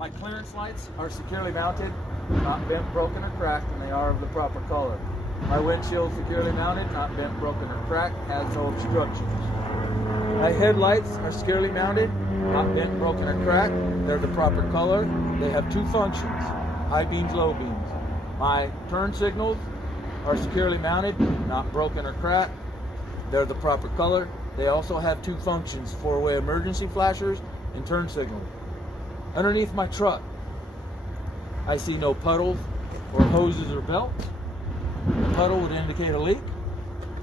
My clearance lights are securely mounted, not bent, broken, or cracked, and they are of the proper color. My windshield securely mounted, not bent, broken, or cracked, has no obstructions. My headlights are securely mounted, not bent, broken, or cracked. They're the proper color. They have two functions, high beams, low beams. My turn signals are securely mounted, not broken or cracked. They're the proper color. They also have two functions, four-way emergency flashers and turn signals. Underneath my truck, I see no puddles or hoses or belts. The puddle would indicate a leak,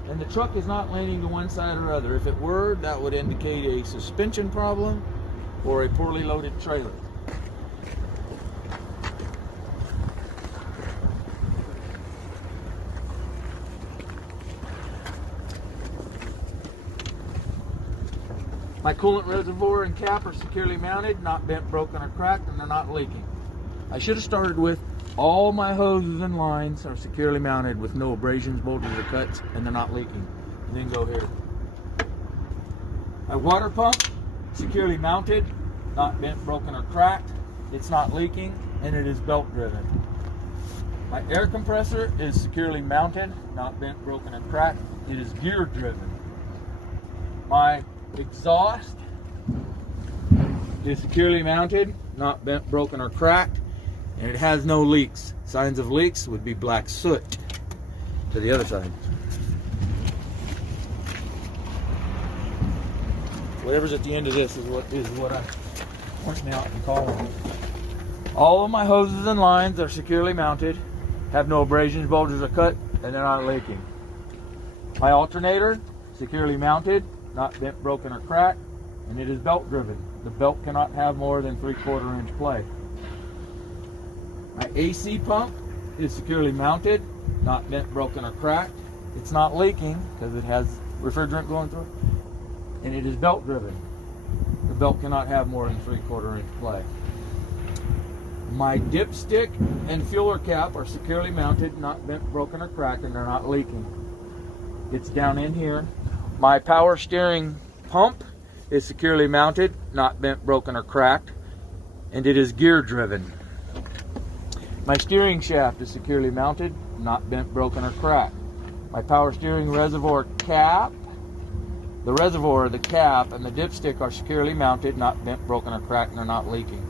and the truck is not leaning to one side or other. If it were, that would indicate a suspension problem or a poorly loaded trailer. My coolant reservoir and cap are securely mounted, not bent, broken, or cracked, and they're not leaking. I should have started with all my hoses and lines are securely mounted with no abrasions, bulges, or cuts, and they're not leaking. And then go here. My water pump, securely mounted, not bent, broken, or cracked. It's not leaking, and it is belt driven. My air compressor is securely mounted, not bent, broken, or cracked. It is gear driven. My exhaust is securely mounted, not bent, broken, or cracked, and it has no leaks. Signs of leaks would be black soot. To the other side. Whatever's at the end of this is what I'm pointing out and calling. All of my hoses and lines are securely mounted, have no abrasions, bulges, or cut, and they're not leaking. My alternator, securely mounted, not bent, broken, or cracked, and it is belt driven. The belt cannot have more than 3/4 inch play. My AC pump is securely mounted, not bent, broken, or cracked. It's not leaking because it has refrigerant going through it, and it is belt driven. The belt cannot have more than 3/4 inch play. My dipstick and fueler cap are securely mounted, not bent, broken, or cracked, and they're not leaking. It's down in here. My power steering pump is securely mounted, not bent, broken, or cracked, and it is gear driven. My steering shaft is securely mounted, not bent, broken, or cracked. My power steering reservoir cap, the reservoir, the cap, and the dipstick are securely mounted, not bent, broken, or cracked, and they're not leaking.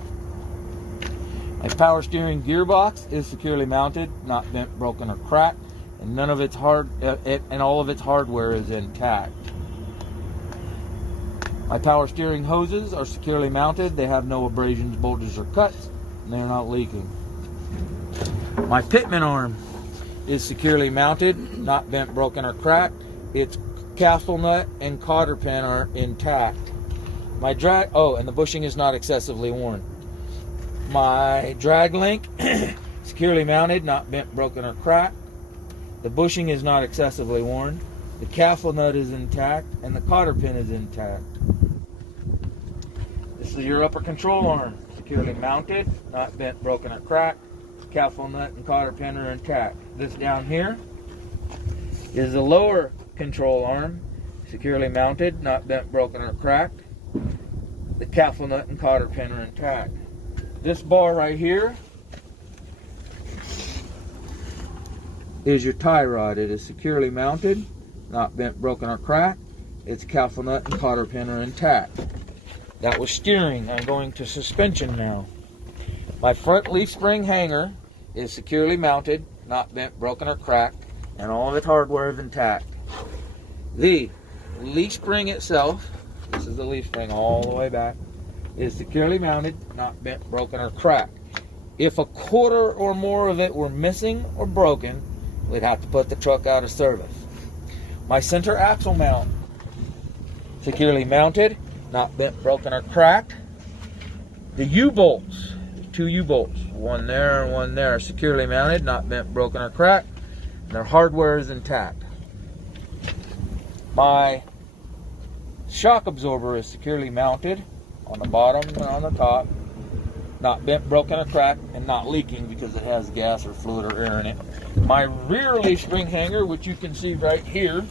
My power steering gearbox is securely mounted, not bent, broken, or cracked, and none of its and all of its hardware is intact. My power steering hoses are securely mounted. They have no abrasions, bulges, or cuts, and they're not leaking. My pitman arm is securely mounted, not bent, broken, or cracked. Its castle nut and cotter pin are intact. My and the bushing is not excessively worn. My drag link, securely mounted, not bent, broken, or cracked. The bushing is not excessively worn. The castle nut is intact, and the cotter pin is intact. This is your upper control arm, securely mounted, not bent, broken, or cracked. Castle nut and cotter pin are intact. This down here is the lower control arm, securely mounted, not bent, broken, or cracked. The castle nut and cotter pin are intact. This bar right here is your tie rod. It is securely mounted, not bent, broken, or cracked. Its castle nut and cotter pin are intact. That was steering. I'm going to suspension now. My front leaf spring hanger is securely mounted, not bent, broken, or cracked, and all of its hardware is intact. The leaf spring itself, this is the leaf spring all the way back, is securely mounted, not bent, broken, or cracked. If a quarter or more of it were missing or broken, we'd have to put the truck out of service. My center axle mount, securely mounted, not bent, broken, or cracked. The U-bolts, 2 U-bolts, one there and one there, are securely mounted, not bent, broken, or cracked. And their hardware is intact. My shock absorber is securely mounted on the bottom and on the top, not bent, broken, or cracked, and not leaking because it has gas or fluid or air in it. My rear leaf spring hanger, which you can see right here,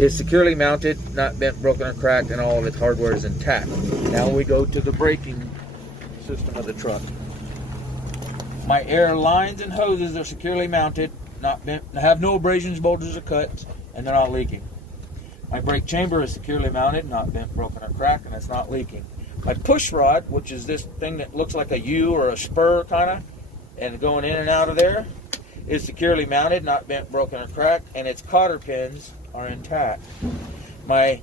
is securely mounted, not bent, broken, or cracked, and all of its hardware is intact. Now we go to the braking system of the truck. My air lines and hoses are securely mounted, not bent, have no abrasions, bulges, or cuts, and they're not leaking. My brake chamber is securely mounted, not bent, broken, or cracked, and it's not leaking. My push rod, which is this thing that looks like a U or a spur kind of, and going in and out of there, is securely mounted, not bent, broken, or cracked, and its cotter pins are intact. My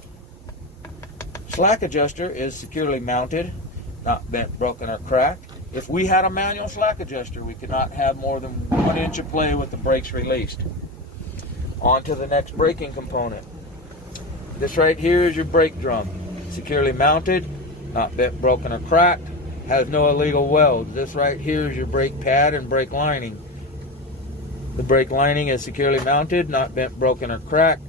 slack adjuster is securely mounted, not bent, broken, or cracked. If we had a manual slack adjuster, we could not have more than 1 inch of play with the brakes released. On to the next braking component. This right here is your brake drum. Securely mounted, not bent, broken, or cracked, has no illegal welds. This right here is your brake pad and brake lining. The brake lining is securely mounted, not bent, broken, or cracked.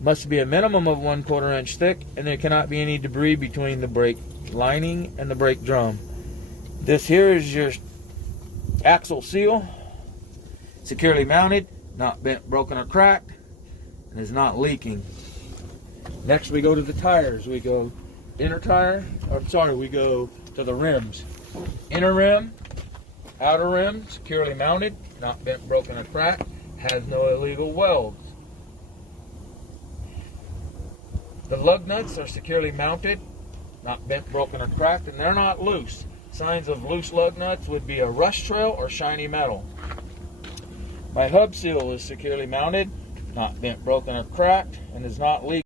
Must be a minimum of 1/4 inch thick, and there cannot be any debris between the brake lining and the brake drum. This here is your axle seal, securely mounted, not bent, broken, or cracked, and is not leaking. Next we go to the tires. We go inner tire, we go to the rims. Inner rim, outer rim, securely mounted, not bent, broken, or cracked, has no illegal welds. The lug nuts are securely mounted, not bent, broken, or cracked, and they're not loose. Signs of loose lug nuts would be a rust trail or shiny metal. My hub seal is securely mounted, not bent, broken, or cracked, and is not leaking.